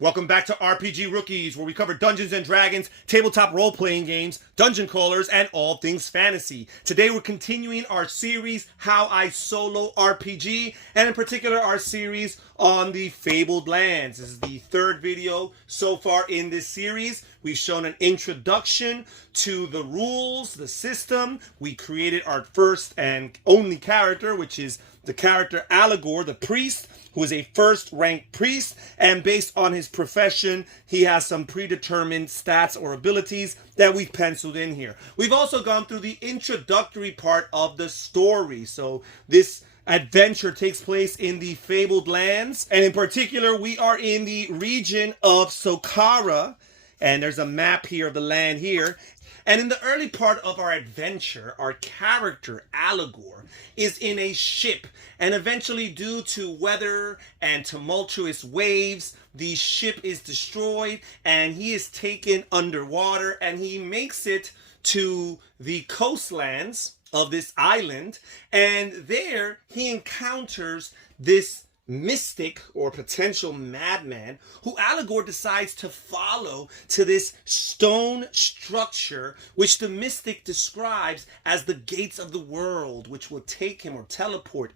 Welcome back to RPG Rookies, where we cover Dungeons & Dragons, tabletop role-playing games, dungeon crawlers, and all things fantasy. Today we're continuing our series, How I Solo RPG, and in particular our series on the Fabled Lands. This is the third video so far in this series. We've shown an introduction to the rules, the system. We created our first and only character, which is the character Allegor, the priest, who is a first-ranked priest, and based on his profession, he has some predetermined stats or abilities that we've penciled in here. We've also gone through the introductory part of the story. So this adventure takes place in the Fabled Lands, and in particular, we are in the region of Sokara, and there's a map here of the land here. And in the early part of our adventure, our character, Allegor, is in a ship. And eventually, due to weather and tumultuous waves, the ship is destroyed and he is taken underwater. And he makes it to the coastlands of this island. And there he encounters this mystic or potential madman who Allegor decides to follow to this stone structure, which the mystic describes as the gates of the world, which will take him or teleport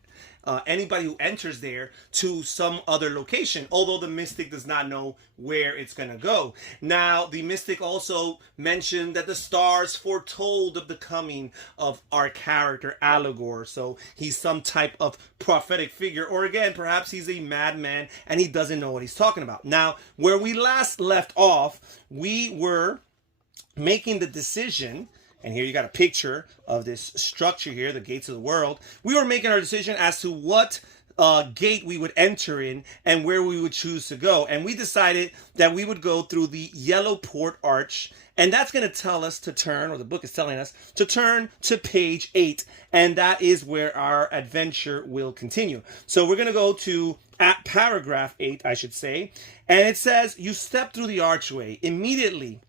anybody who enters there to some other location, although the mystic does not know where it's going to go. Now, the mystic also mentioned that the stars foretold of the coming of our character Allegor, so he's some type of prophetic figure, or again, perhaps he's a madman and he doesn't know what he's talking about. Now, where we last left off, we were making the decision, and here you got a picture of this structure here, the gates of the world. We were making our decision as to what gate we would enter in and where we would choose to go. And we decided that we would go through the Yellow Port Arch. And that's going to tell us to turn, or the book is telling us, to turn to page 8. And that is where our adventure will continue. So we're going to go to at paragraph 8, I should say. And it says, you step through the archway. Immediately,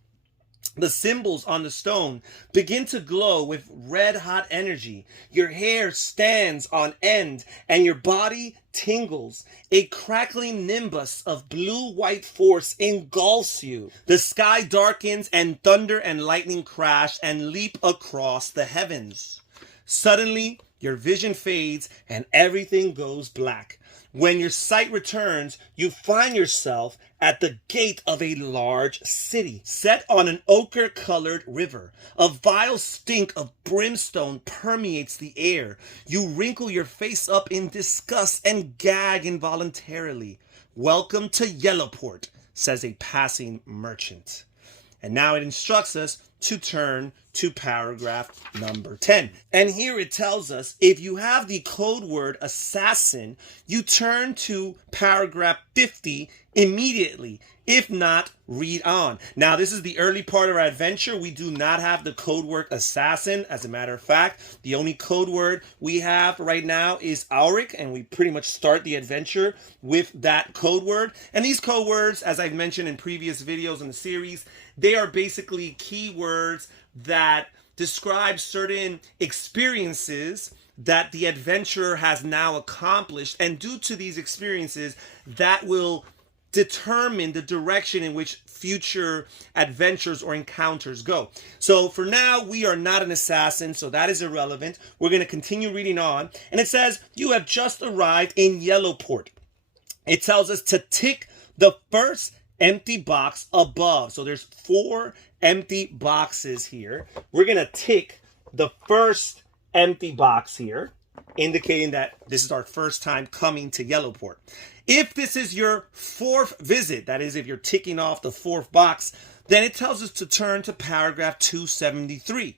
the symbols on the stone begin to glow with red-hot energy. Your hair stands on end and your body tingles. A crackling nimbus of blue-white force engulfs you. The sky darkens and thunder and lightning crash and leap across the heavens. Suddenly, your vision fades and everything goes black. When your sight returns, you find yourself at the gate of a large city, set on an ochre-colored river. A vile stink of brimstone permeates the air. You wrinkle your face up in disgust and gag involuntarily. Welcome to Yellowport, says a passing merchant. And now it instructs us to turn to paragraph number 10. And here it tells us, if you have the code word assassin, you turn to paragraph 50 immediately. If not, read on. Now, this is the early part of our adventure. We do not have the code word assassin. As a matter of fact, the only code word we have right now is Auric, and we pretty much start the adventure with that code word. And these code words, as I've mentioned in previous videos in the series, they are basically keywords that describe certain experiences that the adventurer has now accomplished. And due to these experiences, that will determine the direction in which future adventures or encounters go. So for now, we are not an assassin, so that is irrelevant. We're going to continue reading on. And it says, you have just arrived in Yellowport. It tells us to tick the first empty box above. So there's 4 empty boxes here. We're going to tick the first empty box here, indicating that this is our first time coming to Yellowport. If this is your 4th visit, that is, if you're ticking off the 4th box, then it tells us to turn to paragraph 273.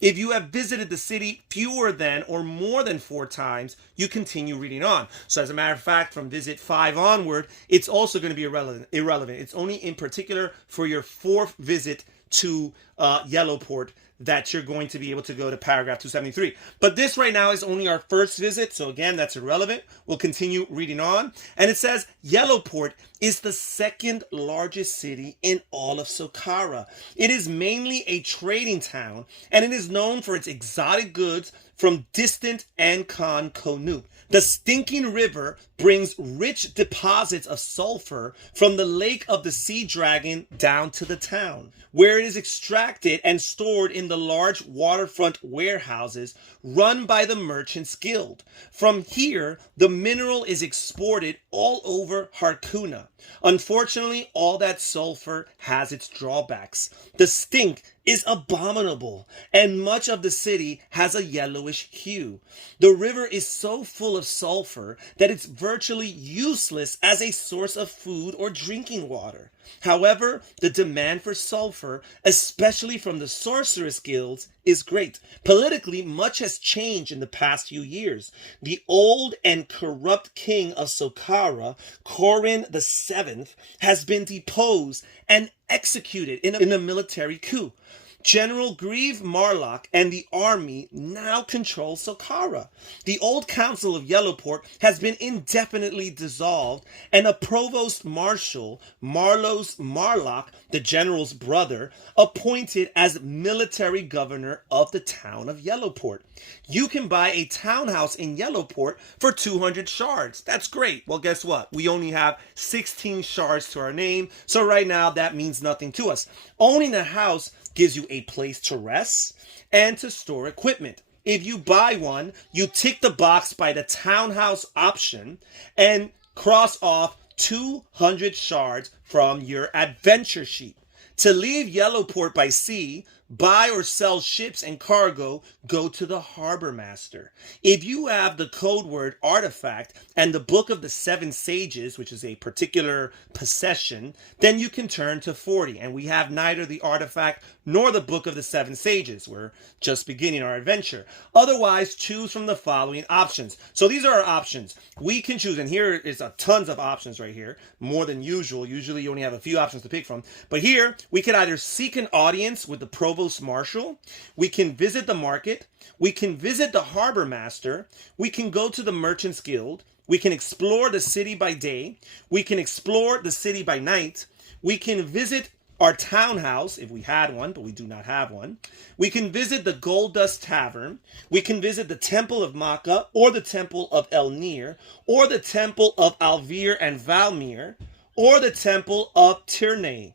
If you have visited the city fewer than or more than 4 times, you continue reading on. So as a matter of fact, from visit 5 onward, it's also going to be irrelevant. It's only in particular for your 4th visit to Yellowport that you're going to be able to go to paragraph 273. But this right now is only our first visit, so again, that's irrelevant. We'll continue reading on. And it says, Yellowport is the second largest city in all of Socara. It is mainly a trading town, and it is known for its exotic goods from distant Ancon Konuk. The stinking river brings rich deposits of sulfur from the lake of the sea dragon down to the town, where it is extracted and stored in the large waterfront warehouses run by the Merchants Guild. From here, the mineral is exported all over Harkuna. Unfortunately, all that sulfur has its drawbacks. The stink is abominable, and much of the city has a yellowish hue. The river is so full of sulfur that it's virtually useless as a source of food or drinking water. However, the demand for sulfur, especially from the sorceress guilds, is great. Politically, much has changed in the past few years. The old and corrupt king of Socara, Corin VII, has been deposed and executed in a military coup. General Grieve Marlock and the army now control Socara. The old council of Yellowport has been indefinitely dissolved, and a provost marshal, Marlos Marlock, the general's brother, appointed as military governor of the town of Yellowport. You can buy a townhouse in Yellowport for 200 shards. That's great. Well, guess what? We only have 16 shards to our name, so right now that means nothing to us. Owning a house gives you a place to rest and to store equipment. If you buy one, you tick the box by the townhouse option and cross off 200 shards from your adventure sheet. To leave Yellowport by sea, buy or sell ships and cargo, go to the harbor master. If you have the code word artifact and the book of the 7 sages, which is a particular possession, then you can turn to 40. And we have neither the artifact nor the book of the 7 sages. We're just beginning our adventure. Otherwise, choose from the following options. So these are our options. We can choose, and here is a tons of options right here, more than usual. Usually you only have a few options to pick from. But here, we could either seek an audience with the provost marshal, we can visit the market, we can visit the harbor master, we can go to the Merchants Guild, we can explore the city by day, we can explore the city by night, we can visit our townhouse, if we had one, but we do not have one. We can visit the Gold Dust Tavern. We can visit the Temple of Maka, or the Temple of Elnir, or the Temple of Alvir and Valmir, or the Temple of Tirnay.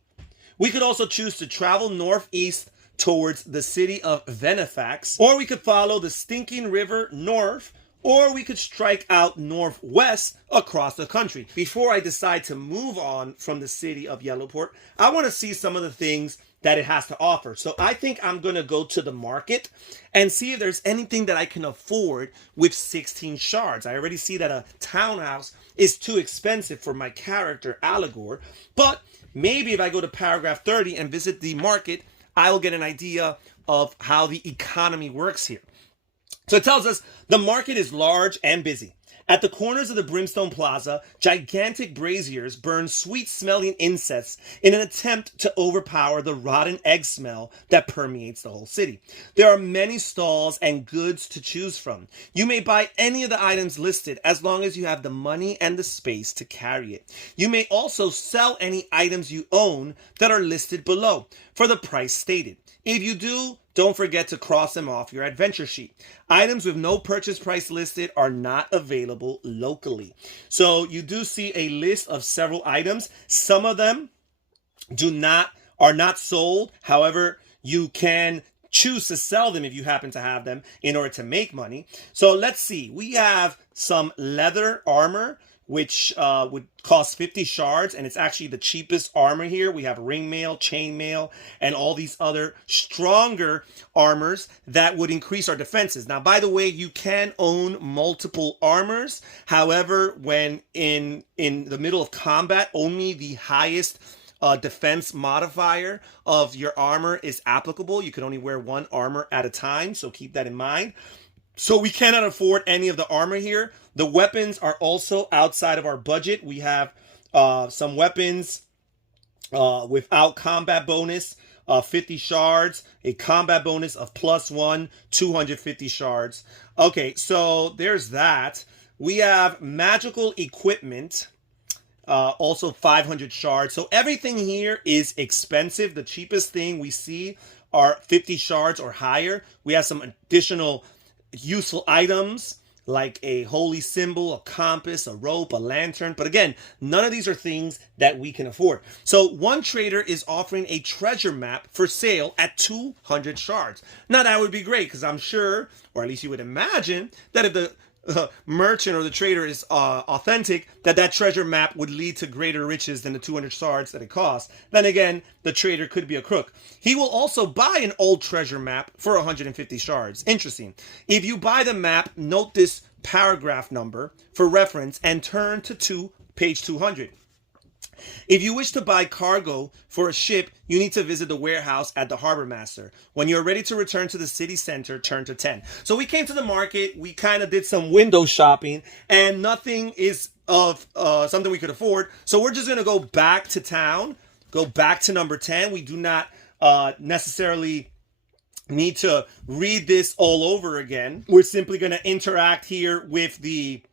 We could also choose to travel northeast towards the city of Venefax, or we could follow the stinking river north, or we could strike out northwest across the country. Before I decide to move on from the city of Yellowport, I want to see some of the things that it has to offer. So I think I'm going to go to the market and see if there's anything that I can afford with 16 shards. I already see that a townhouse is too expensive for my character, Allegor, but maybe if I go to paragraph 30 and visit the market, I will get an idea of how the economy works here. So it tells us the market is large and busy. At the corners of the Brimstone Plaza, gigantic braziers burn sweet-smelling insects in an attempt to overpower the rotten egg smell that permeates the whole city. There are many stalls and goods to choose from. You may buy any of the items listed as long as you have the money and the space to carry it. You may also sell any items you own that are listed below for the price stated. If you do, don't forget to cross them off your adventure sheet. Items with no purchase price listed are not available locally. So you do see a list of several items. Some of them are not sold. However, you can choose to sell them if you happen to have them in order to make money. So let's see. We have some leather armor, which would cost 50 shards, and it's actually the cheapest armor here. We have ring mail, chain mail, and all these other stronger armors that would increase our defenses. Now, by the way, you can own multiple armors. However, when in the middle of combat, only the highest defense modifier of your armor is applicable. You can only wear one armor at a time, so keep that in mind. So we cannot afford any of the armor here. The weapons are also outside of our budget. We have some weapons without combat bonus 50 shards, a combat bonus of +1, 250 shards. Okay, so there's that. We have magical equipment, also 500 shards. So everything here is expensive. The cheapest thing we see are 50 shards or higher. We have some additional useful items like a holy symbol, a compass, a rope, a lantern. But again, none of these are things that we can afford. So one trader is offering a treasure map for sale at 200 shards. Now that would be great because I'm sure, or at least you would imagine, that if the merchant or the trader is authentic, that treasure map would lead to greater riches than the 200 shards that it costs. Then again, the trader could be a crook. He will also buy an old treasure map for 150 shards. Interesting. If you buy the map, note this paragraph number for reference and turn to page 200. If you wish to buy cargo for a ship, you need to visit the warehouse at the harbor master. When you're ready to return to the city center, turn to 10. So we came to the market, we kind of did some window shopping, and nothing is of something we could afford. So we're just going to go back to town, go back to number 10. We do not necessarily need to read this all over again. We're simply going to interact here with the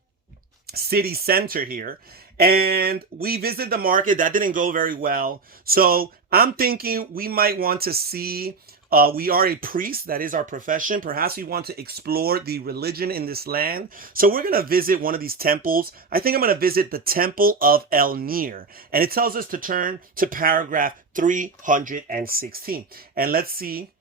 city center here. And we visited the market. That didn't go very well. So I'm thinking we might want to see, we are a priest. That is our profession. Perhaps we want to explore the religion in this land. So we're going to visit one of these temples. I think I'm going to visit the Temple of Elnir. And it tells us to turn to paragraph 316. And let's see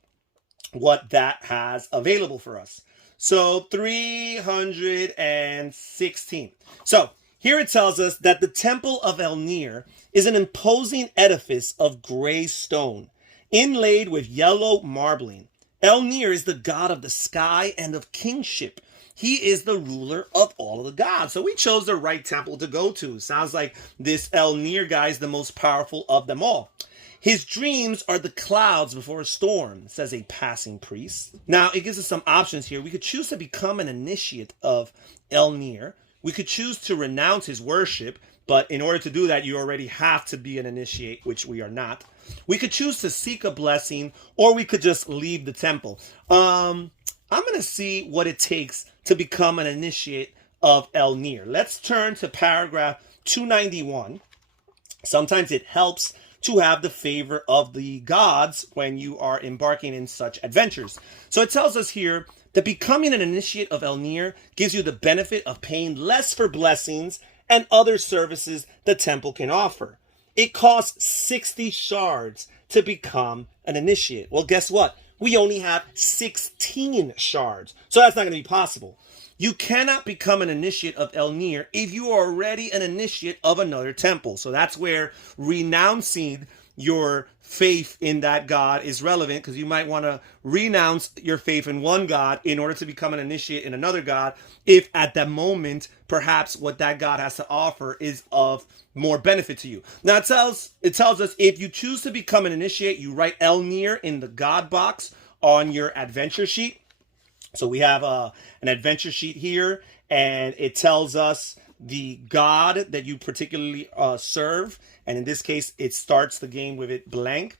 what that has available for us. So 316. So here it tells us that the Temple of Elnir is an imposing edifice of gray stone, inlaid with yellow marbling. Elnir is the god of the sky and of kingship. He is the ruler of all of the gods. So we chose the right temple to go to. Sounds like this Elnir guy is the most powerful of them all. His dreams are the clouds before a storm, says a passing priest. Now, it gives us some options here. We could choose to become an initiate of Elnir. We could choose to renounce his worship, but in order to do that, you already have to be an initiate, which we are not. We could choose to seek a blessing, or we could just leave the temple. I'm going to see what it takes to become an initiate of Elnir. Let's turn to paragraph 291. Sometimes it helps to have the favor of the gods when you are embarking in such adventures. So it tells us here that becoming an initiate of Elnir gives you the benefit of paying less for blessings and other services the temple can offer. It costs 60 shards to become an initiate. Well, guess what? We only have 16 shards, so that's not going to be possible. You cannot become an initiate of Elnir if you are already an initiate of another temple. So that's where renouncing your faith in that god is relevant, because you might want to renounce your faith in one god in order to become an initiate in another god, if at that moment perhaps what that god has to offer is of more benefit to you. Now it tells us if you choose to become an initiate, you write Elnir in the god box on your adventure sheet. So we have an adventure sheet here, and it tells us the god that you particularly serve. And in this case, it starts the game with it blank.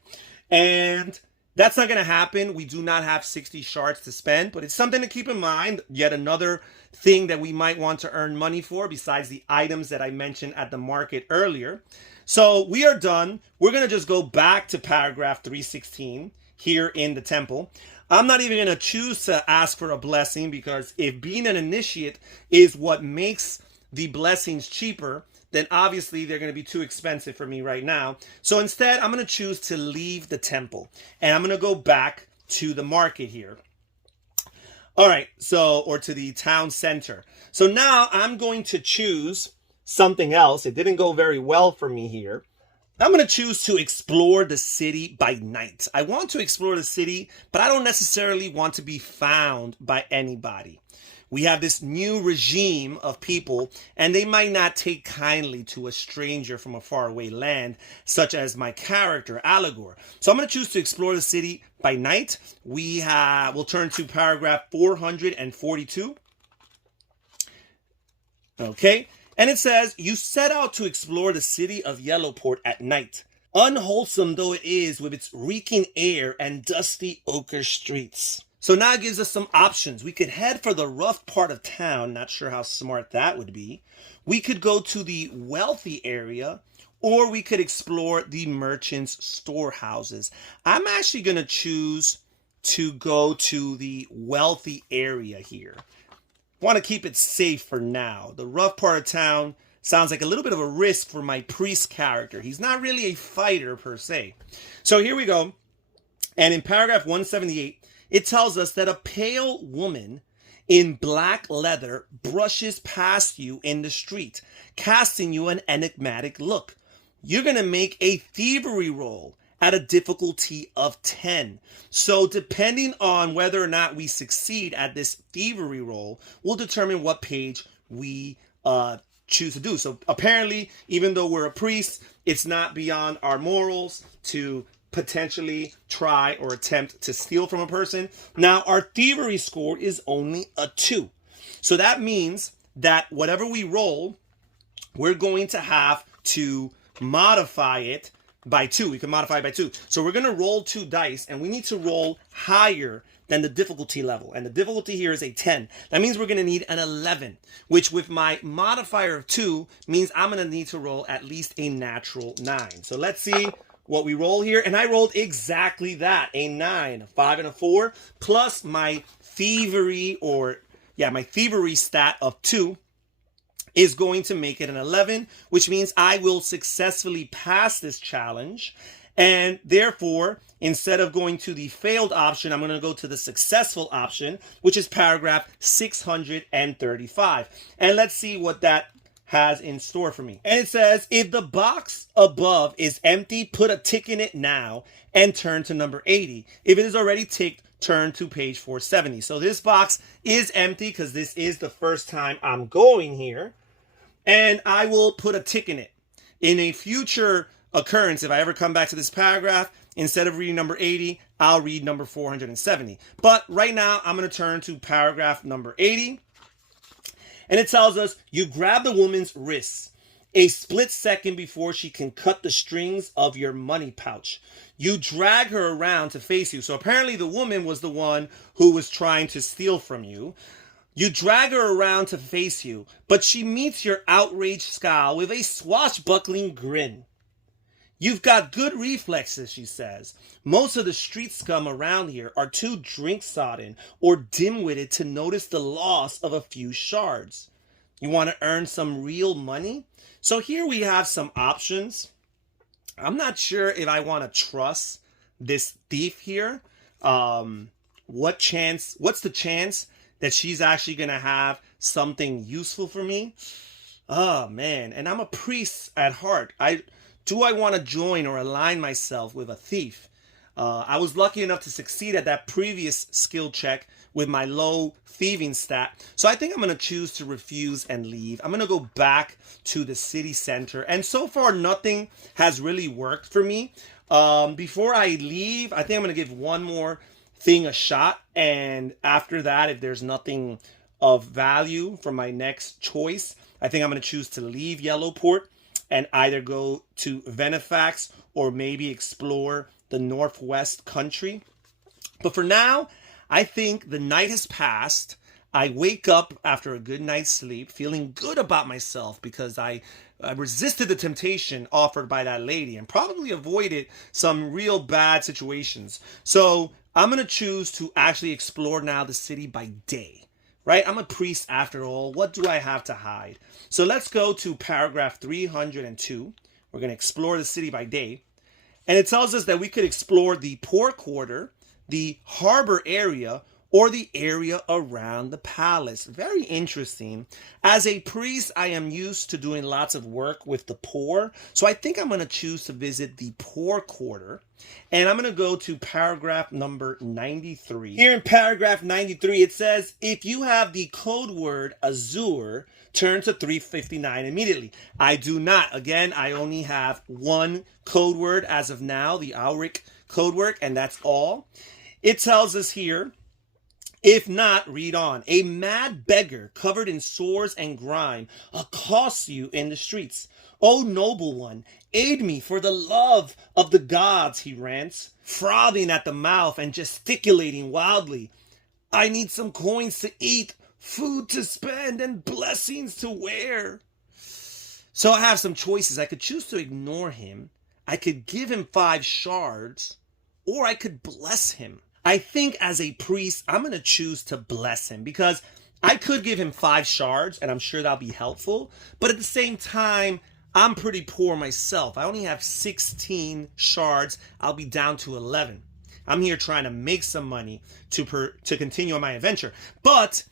And that's not going to happen. We do not have 60 shards to spend, but it's something to keep in mind. Yet another thing that we might want to earn money for besides the items that I mentioned at the market earlier. So we are done. We're going to just go back to paragraph 316 here in the temple. I'm not even going to choose to ask for a blessing, because if being an initiate is what makes the blessings cheaper, then obviously they're going to be too expensive for me right now. So instead, I'm going to choose to leave the temple, and I'm going to go back to the market here. All right, or to the town center. So now I'm going to choose something else. It didn't go very well for me here. I'm going to choose to explore the city by night. I want to explore the city, but I don't necessarily want to be found by anybody. We have this new regime of people, and they might not take kindly to a stranger from a faraway land, such as my character, Allegor. So I'm going to choose to explore the city by night. We'll turn to paragraph 442. Okay. And it says, you set out to explore the city of Yellowport at night. unwholesome though it is with its reeking air and dusty ochre streets. So now it gives us some options. We could head for the rough part of town, not sure how smart that would be. We could go to the wealthy area, or we could explore the merchants' storehouses. I'm actually going to choose to go to the wealthy area here. Want to keep it safe for now. The rough part of town sounds like a little bit of a risk for my priest character. He's not really a fighter per se. So here we go. And in paragraph 178, it tells us that a pale woman in black leather brushes past you in the street, casting you an enigmatic look. You're going to make a thievery roll at a difficulty of 10. So depending on whether or not we succeed at this thievery roll will determine what page we choose to do. So apparently, even though we're a priest, it's not beyond our morals to potentially try or attempt to steal from a person. Now, our thievery score is only a 2. So that means that whatever we roll, we're going to have to modify it by 2. We can modify it by 2. So we're going to roll 2 dice, and we need to roll higher than the difficulty level. And the difficulty here is a 10. That means we're going to need an 11, which with my modifier of 2 means I'm going to need to roll at least a natural 9. So let's see what we roll here. And I rolled exactly that, a 9, a 5, and a 4, plus my thievery my thievery stat of 2 is going to make it an 11, which means I will successfully pass this challenge. And therefore, instead of going to the failed option, I'm going to go to the successful option, which is paragraph 635. And let's see what that has in store for me. And it says, if the box above is empty, put a tick in it now and turn to number 80. If it is already ticked, turn to page 470. So this box is empty because this is the first time I'm going here. And I will put a tick in it. In a future occurrence, if I ever come back to this paragraph, instead of reading number 80, I'll read number 470. But right now, I'm going to turn to paragraph number 80. And it tells us, you grab the woman's wrists a split second before she can cut the strings of your money pouch. You drag her around to face you. So apparently the woman was the one who was trying to steal from you. You drag her around to face you, but she meets your outraged scowl with a swashbuckling grin. You've got good reflexes, she says. Most of the street scum around here are too drink-sodden or dim-witted to notice the loss of a few shards. You want to earn some real money? So here we have some options. I'm not sure if I want to trust this thief here. What's the chance that she's actually going to have something useful for me? Oh, man. And I'm a priest at heart. Do I want to join or align myself with a thief? I was lucky enough to succeed at that previous skill check with my low thieving stat. So I think I'm going to choose to refuse and leave. I'm going to go back to the city center. And so far, nothing has really worked for me. Before I leave, I think I'm going to give one more thing a shot. And after that, if there's nothing of value for my next choice, I think I'm going to choose to leave Yellowport and either go to Venefax or maybe explore the Northwest country. But for now, I think the night has passed. I wake up after a good night's sleep, feeling good about myself because I resisted the temptation offered by that lady and probably avoided some real bad situations. So I'm going to choose to actually explore now the city by day. Right? I'm a priest after all. What do I have to hide? So let's go to paragraph 302. We're going to explore the city by day. And it tells us that we could explore the port quarter, the harbor area, or the area around the palace. Very interesting. As a priest, I am used to doing lots of work with the poor. So I think I'm going to choose to visit the poor quarter. And I'm going to go to paragraph number 93. Here in paragraph 93, it says, if you have the code word Azure, turn to 359 immediately. I do not. Again, I only have one code word as of now, the Auric code word, and that's all. It tells us here, if not, read on. A mad beggar covered in sores and grime accosts you in the streets. O noble one, aid me for the love of the gods, he rants, frothing at the mouth and gesticulating wildly. I need some coins to eat, food to spend, and blessings to wear. So I have some choices. I could choose to ignore him, I could give him 5 shards, or I could bless him. I think as a priest, I'm going to choose to bless him because I could give him 5 shards, and I'm sure that'll be helpful. But at the same time, I'm pretty poor myself. I only have 16 shards. I'll be down to 11. I'm here trying to make some money to continue on my adventure. But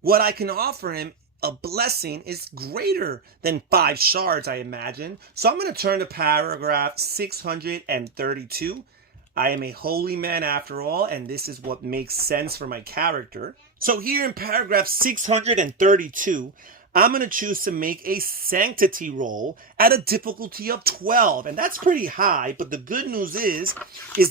what I can offer him, a blessing, is greater than 5 shards, I imagine. So I'm going to turn to paragraph 632. I am a holy man after all, and this is what makes sense for my character. So here in paragraph 632, I'm going to choose to make a sanctity roll at a difficulty of 12. And that's pretty high, but the good news is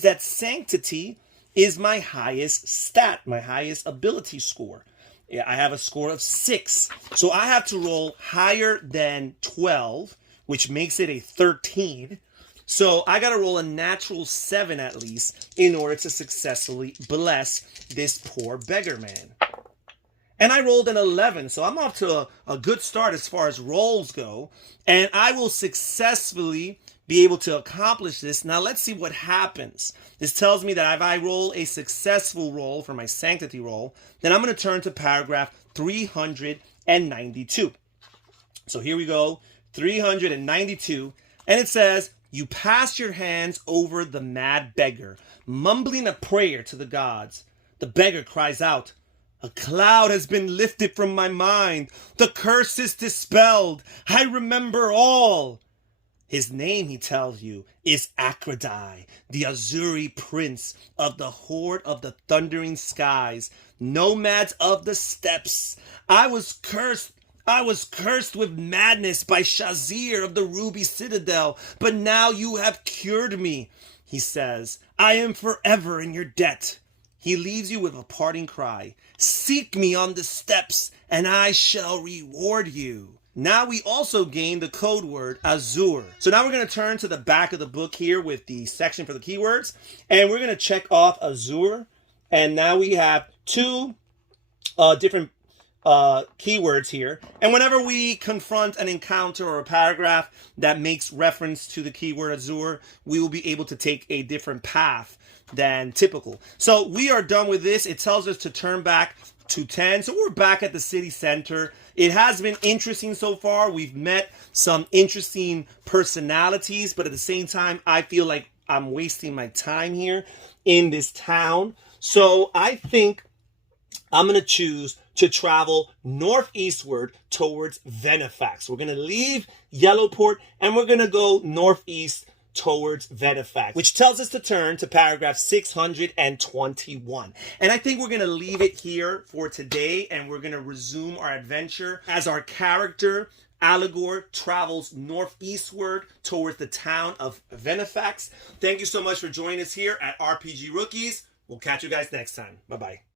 that sanctity is my highest stat, my highest ability score. Yeah, I have a score of 6. So I have to roll higher than 12, which makes it a 13. So I got to roll a natural 7 at least in order to successfully bless this poor beggar man. And I rolled an 11, so I'm off to a good start as far as rolls go. And I will successfully be able to accomplish this. Now let's see what happens. This tells me that if I roll a successful roll for my sanctity roll, then I'm going to turn to paragraph 392. So here we go, 392. And it says, you pass your hands over the mad beggar, mumbling a prayer to the gods. The beggar cries out, a cloud has been lifted from my mind. The curse is dispelled. I remember all. His name, he tells you, is Akradai, the Azuri prince of the horde of the thundering skies, nomads of the steppes. I was cursed with madness by Shazir of the Ruby Citadel, but now you have cured me, he says. I am forever in your debt. He leaves you with a parting cry. Seek me on the steppes, and I shall reward you. Now we also gain the code word Azur. So now we're going to turn to the back of the book here with the section for the keywords, and we're going to check off Azur. And now we have 2 different keywords here. And whenever we confront an encounter or a paragraph that makes reference to the keyword Azur, we will be able to take a different path than typical. So we are done with this. It tells us to turn back to 10. So we're back at the city center. It has been interesting so far. We've met some interesting personalities, but at the same time, I feel like I'm wasting my time here in this town. So I think I'm going to choose to travel northeastward towards Venefax. We're going to leave Yellowport and we're going to go northeast towards Venefax, which tells us to turn to paragraph 621. And I think we're going to leave it here for today, and we're going to resume our adventure as our character, Allegor, travels northeastward towards the town of Venefax. Thank you so much for joining us here at RPG Rookies. We'll catch you guys next time. Bye-bye.